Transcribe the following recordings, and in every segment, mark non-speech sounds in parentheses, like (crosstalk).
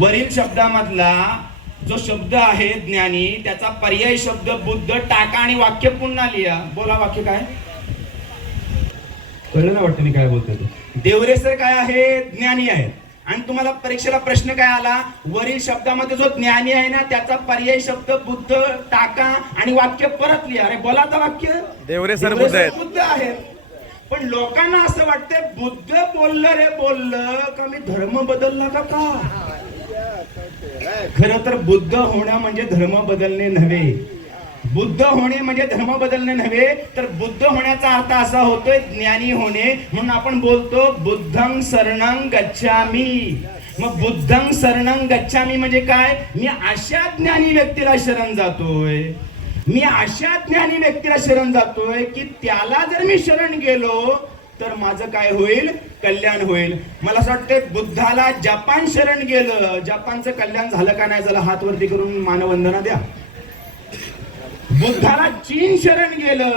वरील शब्दामधला जो शब्द आहे ज्ञानी त्याचा पर्याय शब्द बुद्ध टाका आणि वाक्य पुन्हा लिहा. बोला वाक्य काय? कळलं ना वाटतं मी काय बोलतोय? देवरे सर काय आहे? ज्ञानी आहेत. आणि तुम्हाला परीक्षेला प्रश्न काय आला? वरील शब्दामध्ये जो ज्ञानी आहे ना त्याचा पर्याय शब्द बुद्ध टाका आणि वाक्य परत लिहा. अरे बोला आता वाक्य. देवरे सर देवरे बुद्ध आहेत. बुद्ध आहेत. पण लोकांना असं वाटतंय बुद्ध बोललं रे बोललं का मी धर्म बदलला का का? खर तर बुद्ध होणं म्हणजे धर्म बदलणे नव्हे. बुद्ध होणे म्हणजे धर्म बदलणे नव्हे तर बुद्ध होण्याचा अर्थ असा होतोय ज्ञानी होणे. म्हणून आपण बोलतो बुद्धं शरणं गच्छामी. मग बुद्धं शरणं गच्छामी म्हणजे काय? मी अशा ज्ञानी व्यक्तीला शरण जातोय. मी अशा ज्ञानी व्यक्तीला शरण जातोय की त्याला जर मी शरण गेलो तर माझं काय होईल? कल्याण होईल. मला असं वाटतं बुद्धाला जपान शरण गेलं. जपानचं कल्याण झालं का नाही झालं हात वरती करून मानवंदना द्या. बुद्धाला चीन शरण गेलं.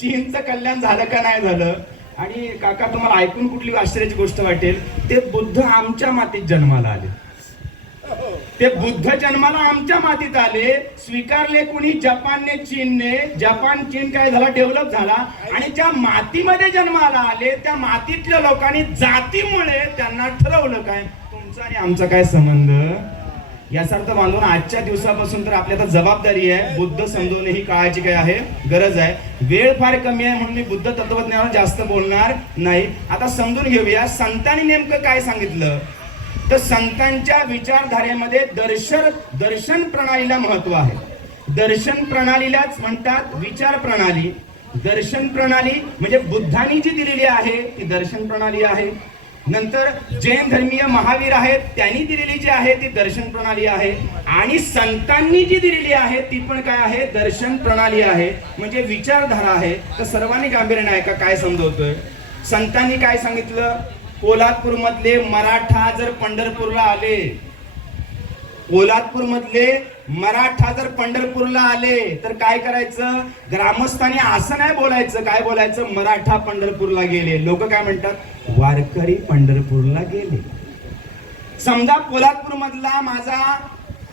चीनचं कल्याण झालं का नाही झालं? आणि काका तुम्हाला ऐकून कुठली आश्चर्याची गोष्ट वाटेल? ते बुद्ध आमच्या मातीत जन्माला आले. ते बुद्ध जन्माला आमच्या मातीत आले स्वीकारले कुणी जपानने चीनने. जपान चीन काय झाला डेव्हलप झाला. आणि ज्या मातीमध्ये जन्माला आले त्या मातीतल्या लोकांनी जातीमुळे त्यांना ठरवलं काय? तुमचा आणि आमचा काय संबंध? यासारखं अर्थ बांधून आजच्या दिवसापासून तर आपल्या जबाबदारी आहे. बुद्ध समजवणे ही काळाची काय आहे? गरज आहे. वेळ फार कमी आहे म्हणून मी बुद्ध तत्वज्ञानावर जास्त बोलणार नाही. आता समजून घेऊया संतांनी नेमकं काय सांगितलं? तर संतांच्या विचारधारेमध्ये दर्शन दर्शन प्रणालीला महत्त्व आहे. दर्शन प्रणालीलाच म्हणतात विचार प्रणाली. दर्शन प्रणाली म्हणजे बुद्धांनी जी दिलेली आहे ती दर्शन प्रणाली आहे. नंतर जैन धर्मीय महावीर आहेत त्यांनी दिलेली जी आहे ती दर्शन प्रणाली आहे. आणि संतांनी जी दिलेली आहे ती पण काय आहे? दर्शन प्रणाली आहे. म्हणजे विचारधारा आहे. तर सर्वांनी गांभीर्याने ऐका काय समजवतोय? संतांनी काय सांगितलं? पोलादपूर मधले मराठा जर पंढरपूरला आले पोलादपूर मधले मराठा जर पंढरपूरला आले तर काय करायचं? ग्रामस्थांनी असं नाही बोलायचं काय बोलायचं? मराठा पंढरपूरला गेले. लोक काय म्हणतात? वारकरी पंढरपूरला गेले. समजा कोल्हापूर मधला माझा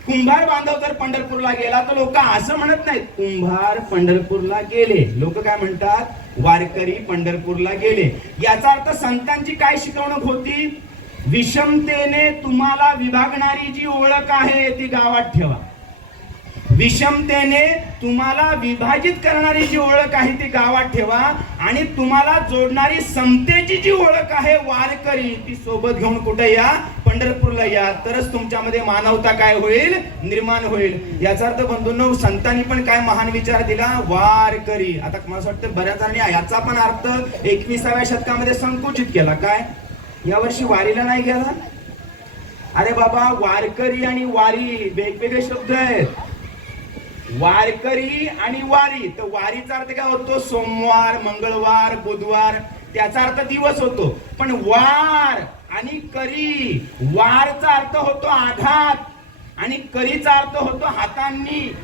कुंभार बांधव जर पंढरपूरला गेला तर लोक असं म्हणत नाहीत कुंभार पंढरपूरला गेले. लोक काय म्हणतात? वारकरी पंढरपूरला गेले. याचा अर्थ संतांची काय शिकवणूक होती? विषमतेने तुम्हाला विभागणारी जी ओळख आहे ती गावात ठेवा. विषमतेने तुम्हाला विभाजित करणारी जी ओळख आहे ती गावात ठेवा आणि तुम्हाला जोडणारी समतेची जी ओळख आहे वारकरी ती सोबत घेऊन कुठे या? पंढरपूरला या. तरच तुमच्यामध्ये मानवता काय होईल? निर्माण होईल. याचा अर्थ बंधूंनो संतांनी पण काय महान विचार दिला? वारकरी. आता मला असं वाटतं बऱ्याच जणांनी याचा पण अर्थ एकविसाव्या शतकामध्ये संकुचित केला. काय? यावर्षी वारीला नाही गेला? अरे बाबा वारकरी आणि वारी वेगवेगळे शब्द आहेत. वारकरी आणि वारी. तर वारीचा अर्थ काय होतो? सोमवार मंगळवार बुधवार त्याचा अर्थ दिवस होतो. पण वार आणि करी वारचा अर्थ होतो आघात. आणि करीचा अर्थ होतो हातांनी.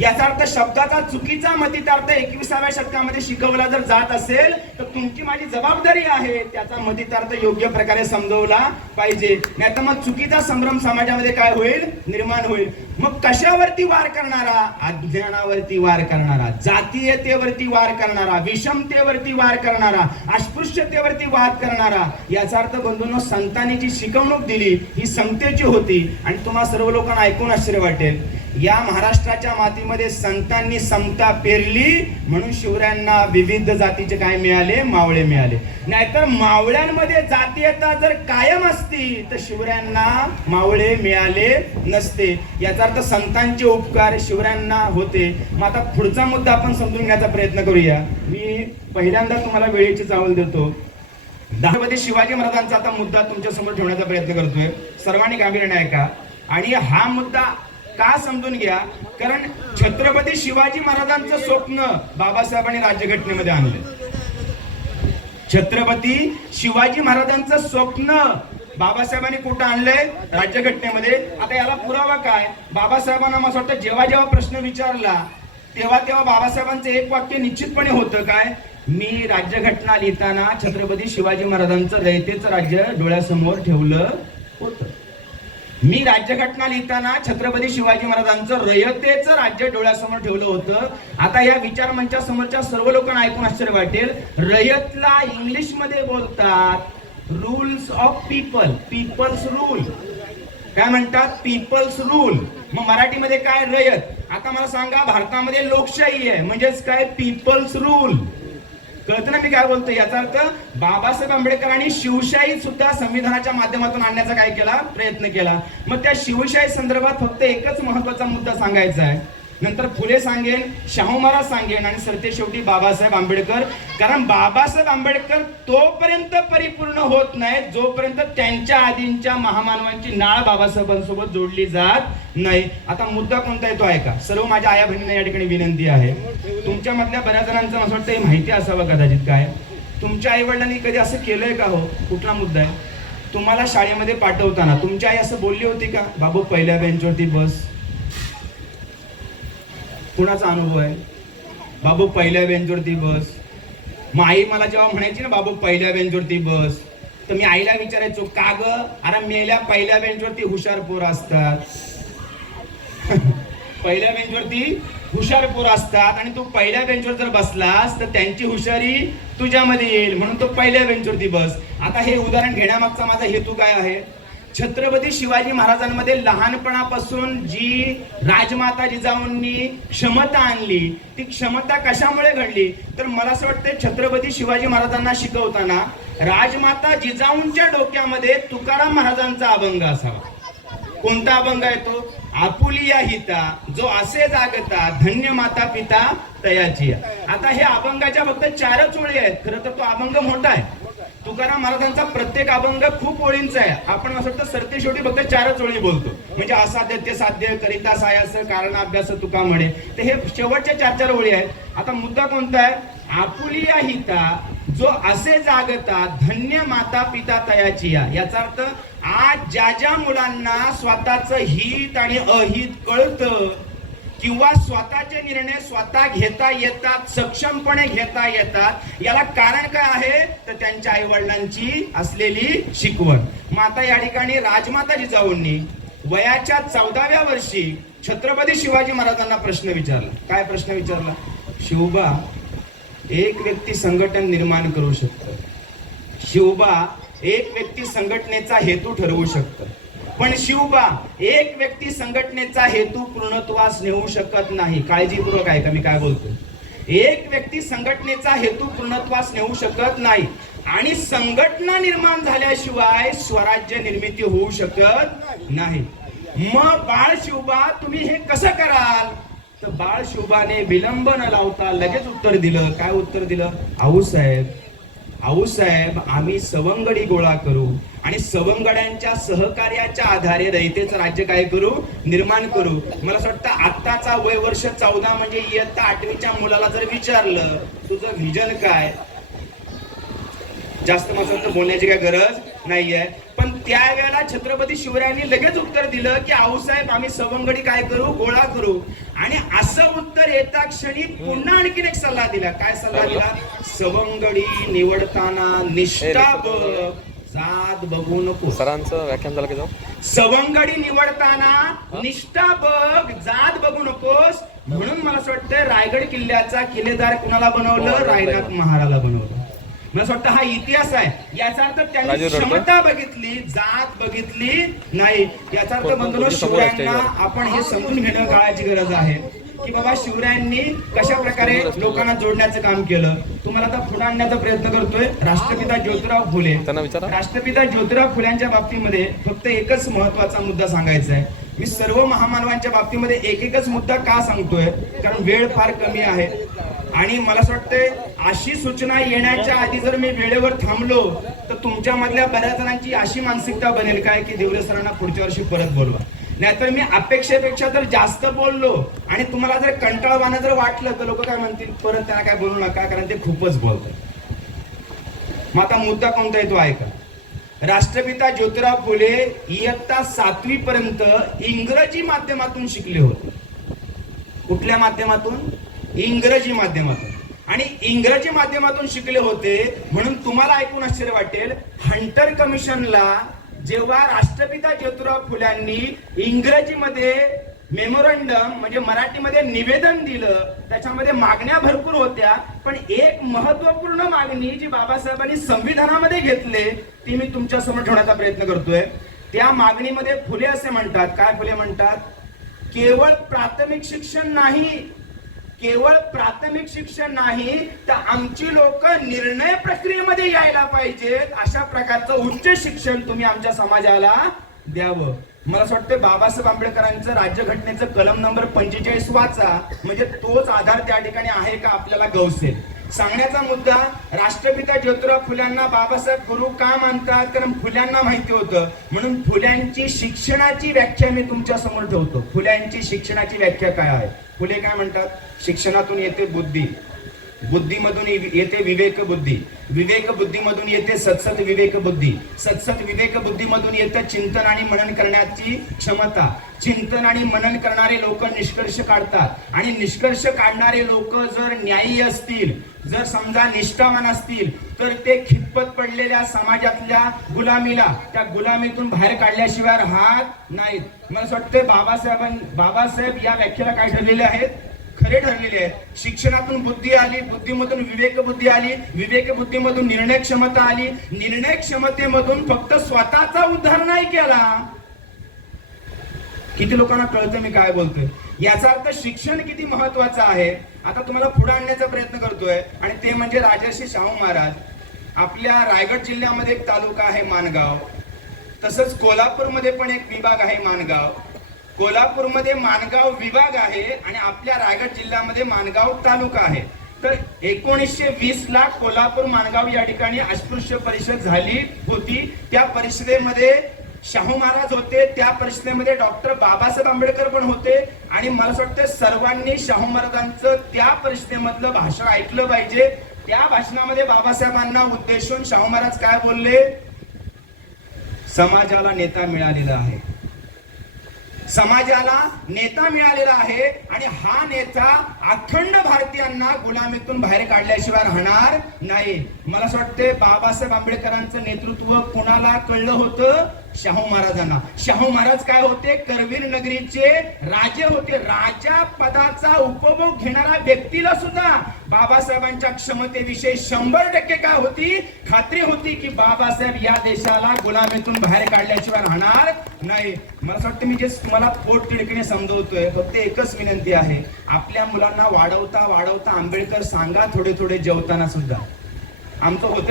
याचा अर्थ शब्दाचा चुकीचा मतितार्थ एकविसाव्या शतकामध्ये शिकवला जर जात असेल तर तुमची माझी जबाबदारी आहे. त्याचा मतितार्थ योग्य प्रकारे समजवला पाहिजे. नाही तर मग चुकीचा संभ्रम समाजामध्ये काय होईल? निर्माण होईल. मग कशावरती वार करणारा? अज्ञानावरती वार करणारा. जातीयतेवरती वार करणारा. विषमतेवरती वार करणारा. अस्पृश्यतेवरती वाद करणारा. याचा अर्थ बंधूंनो संतांनी जी शिकवणूक दिली ही समतेची होती. आणि तुम्हाला सर्व लोकांना ऐकून आश्चर्य वाटेल. या महाराष्ट्राच्या मातीमध्ये संतांनी समता पेरली म्हणून शिवरायांना विविध जातीचे काय मिळाले? मावळे मिळाले. नाहीतर मावळ्यांमध्ये जातीयता जर कायम असती तर शिवरायांना मावळे मिळाले नसते. याचा अर्थ संतांचे उपकार शिवरायांना होते. मग आता पुढचा मुद्दा आपण समजून घेण्याचा प्रयत्न करूया. मी पहिल्यांदा तुम्हाला वेळेची चावल देतो. दहामध्ये शिवाजी महाराजांचा आता मुद्दा तुमच्यासमोर ठेवण्याचा प्रयत्न करतोय. सर्वांनी गांभीर्याने ऐका. आणि हा मुद्दा का समजून घ्या? कारण छत्रपती शिवाजी महाराजांचं स्वप्न बाबासाहेबांनी राज्यघटनेमध्ये आणलं. छत्रपती शिवाजी महाराजांचं स्वप्न बाबासाहेबांनी कुठं आणलंय? राज्यघटनेमध्ये. आता याला पुरावा काय? बाबासाहेबांना मला असं वाटतं जेव्हा जेव्हा प्रश्न विचारला तेव्हा तेव्हा बाबासाहेबांचं एक वाक्य निश्चितपणे होतं काय? मी राज्यघटना लिहिताना छत्रपती शिवाजी महाराजांचं रयतेचं राज्य डोळ्यासमोर ठेवलं होतं. मी राज्यघटना लिहिताना छत्रपती शिवाजी महाराजांचं रयतेचं राज्य डोळ्यासमोर ठेवलं होतं. आता या विचार मंचासमोरच्या सर्व लोकांना ऐकून आश्चर्य वाटेल. रयतला इंग्लिशमध्ये बोलतात rules of people people's rule काय म्हणतात? पीपल्स रूल मग मराठीमध्ये काय? रयत. आता मला सांगा भारतामध्ये लोकशाही आहे. म्हणजेच काय? पीपल्स रूल कळतं ना मी काय बोलतो याचा अर्थ बाबासाहेब आंबेडकरांनी शिवशाही सुद्धा संविधानाच्या माध्यमातून आणण्याचा काय केला? प्रयत्न केला. मग त्या शिवशाही संदर्भात फक्त एकच महत्त्वाचा मुद्दा सांगायचा आहे. नंतर फुले सांगेन शाहू महाराज सांगेन आणि सरते शेवटी बाबासाहेब आंबेडकर. कारण बाबासाहेब आंबेडकर तोपर्यंत परिपूर्ण होत नाही जोपर्यंत त्यांच्या आधींच्या महामानवांची नाळ बाबासाहेबांसोबत जोडली जात नाही. आता मुद्दा कोणता येतो आहे का सर्व माझ्या आया बहिणींना या ठिकाणी विनंती आहे. तुमच्या मधल्या बऱ्याच जणांचं असं वाटतं हे माहिती असावं कदाचित काय? तुमच्या आई वडिलांनी कधी असं केलंय का हो? कुठला मुद्दा आहे? तुम्हाला शाळेमध्ये पाठवताना तुमची आई असं बोलली होती का? बाबू पहिल्या बेंचवरती बस. कुणाचा अनुभव आहे? बाबू पहिल्या बेंचवरती बस. मग आई मला जेव्हा म्हणायची ना बाबू पहिल्या बेंचवरती बस. तर मी आईला विचारायचो का ग? अरे मेल्या पहिल्या बेंचवरती हुशार पोर असतात. (laughs) पहिल्या बेंचवरती हुशार पोर असतात आणि तू पहिल्या बेंचवर जर बसलास तर त्यांची हुशारी तुझ्यामध्ये येईल. म्हणून तो पहिल्या बेंचवरती बस. आता हे उदाहरण घेण्यामागचा माझा हेतू काय आहे? छत्रपती शिवाजी महाराजांमध्ये लहानपणापासून जी राजमाता जिजाऊंनी क्षमता आणली ती क्षमता कशामुळे घडली? तर मला असं वाटतं छत्रपती शिवाजी महाराजांना शिकवताना राजमाता जिजाऊंच्या डोक्यामध्ये तुकाराम महाराजांचा अभंग असावा. कोणता अभंग आहे तो? आपुलिया हिता जो असे जागता धन्य माता पिता तयाची आता हे अभंगाच्या फक्त चारच ओळी आहेत. खरं तर तो अभंग मोठा आहे. तुकाराम महाराजांचा प्रत्येक अभंग खूप ओळींचा आहे. आपण असं वाटतं सरते शेवटी फक्त चारच ओळी बोलतो. म्हणजे असाध्य ते साध्य करिता सायास कारण अभ्यास तुका म्हणे. तर हे शेवटच्या चार चार ओळी आहेत. आता मुद्दा कोणता आहे? आपुलिया हिता जो असे जागता धन्य माता पिता तयाची याचा अर्थ आज ज्या ज्या मुलांना स्वतःचं हित आणि अहित कळतं किंवा स्वतःचे निर्णय स्वतः घेता येतात सक्षमपणे घेता येतात याला कारण काय आहे? तर त्यांच्या आई वडिलांची असलेली शिकवण. माता या ठिकाणी राजमाता जिजाऊंनी वयाच्या चौदाव्या वर्षी छत्रपती शिवाजी महाराजांना प्रश्न विचारला. काय प्रश्न विचारला? शिवबा एक व्यक्ती संघटन निर्माण करू शकतं. शिवबा एक व्यक्ती संघटनेचा हेतू ठरवू शकतं. पण शिवबा एक व्यक्ती संघटनेचा हेतू पूर्णत्वास नेऊ शकत नाही. काळजीपूर्वक आहे का मी काय बोलतो एक व्यक्ती संघटनेचा हेतू पूर्णत्वास नेऊ शकत नाही आणि संघटना निर्माण झाल्याशिवाय स्वराज्य निर्मिती होऊ शकत नाही. मग बाळ शिवबा तुम्ही हे कसं कराल? तर बाळ शिवबाने विलंब न लावता लगेच उत्तर दिलं. काय उत्तर दिलं? आऊ साहेब आऊसाहेब आम्ही सवंगडी गोळा करू आणि सवंगड्यांच्या सहकार्याच्या आधारे रयतेचं राज्य काय करू? निर्माण करू. मला असं वाटतं आत्ताचा वय वर्ष चौदा म्हणजे इयत्ता आठवीच्या मुलाला जर विचारलं तुझं व्हिजन काय? जास्त मला बोलण्याची काय गरज नाहीये. पण त्यावेळेला छत्रपती शिवरायांनी लगेच उत्तर दिलं की आऊसाहेब आम्ही सवंगडी काय करू? गोळा करू. आणि असं उत्तर येता क्षणी पुन्हा आणखीन एक सल्ला दिला. काय सल्ला दिला? सवंगडी निवडताना निष्ठा बघ. जात बघू नको. सरांचं व्याख्यान झालं की जाऊ? सवंगडी निवडताना निष्ठा बघ. जात बघू नकोस. म्हणून मला असं वाटतं रायगड किल्ल्याचा किल्लेदार कुणाला बनवलं? रायनाथ महाराला बनवलं. मला असं वाटतं हा इतिहास आहे. याचा अर्थ त्यांनी? क्षमता बघितली जात बघितली नाही. याचा अर्थ आहे शिवरायांना? आपण हे समजून घेणं काळाची गरज आहे. की बाबा शिवरायांनी कशा प्रकारे लोकांना जोडण्याचं काम केलं. तुम्हाला आता पुढे आणण्याचा प्रयत्न करतोय राष्ट्रपिता ज्योतिराव फुले. राष्ट्रपिता ज्योतिराव फुल्यांच्या बाबतीमध्ये फक्त एकच महत्त्वाचा मुद्दा सांगायचा आहे. मी सर्व महामानवांच्या बाबतीमध्ये एक एकच मुद्दा का सांगतोय? कारण वेळ फार कमी आहे. आणि मला असं वाटतंय अशी सूचना येण्याच्या आधी जर मी वेळेवर थांबलो तर तुमच्या मधल्या बऱ्याच जणांची अशी मानसिकता बनेल काय की देवरे सरांना पुढच्या वर्षी परत बोलवा. नाहीतर मी अपेक्षेपेक्षा जर जास्त बोललो आणि तुम्हाला जर कंटाळवानं जर वाटलं तर लोक काय म्हणतील परत त्यांना काय बोलू नका कारण ते खूपच बोलतात. मग आता मुद्दा कोणता येतो ऐका. राष्ट्रपिता ज्योतिराव फुले इयत्ता सातवी पर्यंत इंग्रजी माध्यमातून शिकले होते. कुठल्या माध्यमातून? इंग्रजी माध्यमातून. आणि इंग्रजी माध्यमातून शिकले होते म्हणून तुम्हाला ऐकून आश्चर्य वाटेल हंटर कमिशनला जेव्हा राष्ट्रपिता ज्योतिराव फुल्यांनी इंग्रजीमध्ये मेमोरंडम म्हणजे मराठीमध्ये निवेदन दिलं त्याच्यामध्ये मागण्या भरपूर होत्या पण एक महत्त्वपूर्ण मागणी जी बाबासाहेबांनी संविधानामध्ये घेतले ती मी तुमच्यासमोर ठेवण्याचा प्रयत्न करतोय. त्या मागणीमध्ये फुले असे म्हणतात काय फुले म्हणतात? केवळ प्राथमिक शिक्षण नाही केवळ प्राथमिक शिक्षण नाही तर आमची लोक निर्णय प्रक्रियेमध्ये यायला पाहिजेत. अशा प्रकारचं उच्च शिक्षण तुम्ही आमच्या समाजाला द्यावं. मला असं वाटतं बाबासाहेब आंबेडकरांचं राज्यघटनेचं कलम नंबर पंचेचाळीस वाचा. म्हणजे तोच आधार त्या ठिकाणी आहे का आपल्याला गवसेल सांगण्याचा मुद्दा राष्ट्रपिता ज्योतिराव फुल्यांना बाबासाहेब गुरु का मानतात? कारण फुल्यांना माहिती होतं. म्हणून फुल्यांची शिक्षणाची व्याख्या मी तुमच्यासमोर ठेवतो. फुल्यांची शिक्षणाची व्याख्या काय आहे? फुले काय म्हणतात? शिक्षणातून येते बुद्धी. बुद्धीमधून येते विवेक बुद्धी. विवेक बुद्धीमधून येते सत्सत विवेक बुद्धी. सत्सत विवेक बुद्धीमधून येते चिंतन आणि मनन करण्याची क्षमता. चिंतन आणि मनन करणारे लोक निष्कर्ष काढतात. आणि निष्कर्ष काढणारे लोक जर न्यायी असतील जर समजा निष्ठावान असतील तर ते खितपत पडलेल्या समाजातल्या गुलामीला त्या गुलामीतून बाहेर काढल्याशिवाय राहत नाहीत. मला असं वाटतं बाबासाहेबां बाबासाहेब या व्याख्याला काय ठरलेले आहेत? खरे ठरलेले आहेत. शिक्षणातून बुद्धी आली बुद्धीमधून विवेक बुद्धी आली विवेक बुद्धीमधून निर्णय क्षमता आली. निर्णय क्षमतेमधून फक्त स्वतःचा उद्धार नाही केला. किती लोकांना कळतं मी काय बोलतोय? याचा अर्थ शिक्षण किती महत्वाचं आहे? आता तुम्हाला पुढे आणण्याचा प्रयत्न करतोय. आणि ते म्हणजे राजर्षी शाहू महाराज. आपल्या रायगड जिल्ह्यामध्ये एक तालुका आहे मानगाव. तसंच कोल्हापूरमध्ये पण एक विभाग आहे मानगाव. कोल्हापूरमध्ये मानगाव विभाग आहे आणि आपल्या रायगड जिल्ह्यामध्ये मानगाव तालुका आहे. तर एकोणीसशे वीस ला कोल्हापूर मानगाव या ठिकाणी अस्पृश्य परिषद झाली होती. त्या परिषदेमध्ये शाहू महाराज होते त्या परिषदेमध्ये डॉक्टर बाबासाहेब आंबेडकर पण होते आणि मला असं वाटतं सर्वांनी शाहू महाराजांचं त्या परिषदेमधलं भाषण ऐकलं पाहिजे. त्या भाषणामध्ये बाबासाहेबांना उद्देशून शाहू महाराज काय बोलले? समाजाला नेता मिळालेला आहे. समाजाला नेता मिळालेला आहे आणि हा नेता अखंड भारतीयांना गुलामीतून बाहेर काढल्याशिवाय राहणार नाही. मला असं वाटतं बाबासाहेब आंबेडकरांचं नेतृत्व कुणाला कळलं होतं? शाहू महाराजांना. शाहू महाराज काय होते? करवीर नगरीचे राजे होते. राजा पदाचा उपभोग घेणारा व्यक्तीला सुद्धा बाबासाहेबांच्या क्षमतेविषयी शंभर टक्के काय होती? खात्री होती की बाबासाहेब या देशाला गुलामीतून बाहेर काढल्याशिवाय राहणार नाही. मला असं वाटतं मी जे तुम्हाला पोट तिडकीने समजवतोय फक्त एकच विनंती आहे. आपल्या मुलांना वाढवता वाढवता आंबेडकर सांगा थोडे थोडे जेवताना सुद्धा. आमचं होतं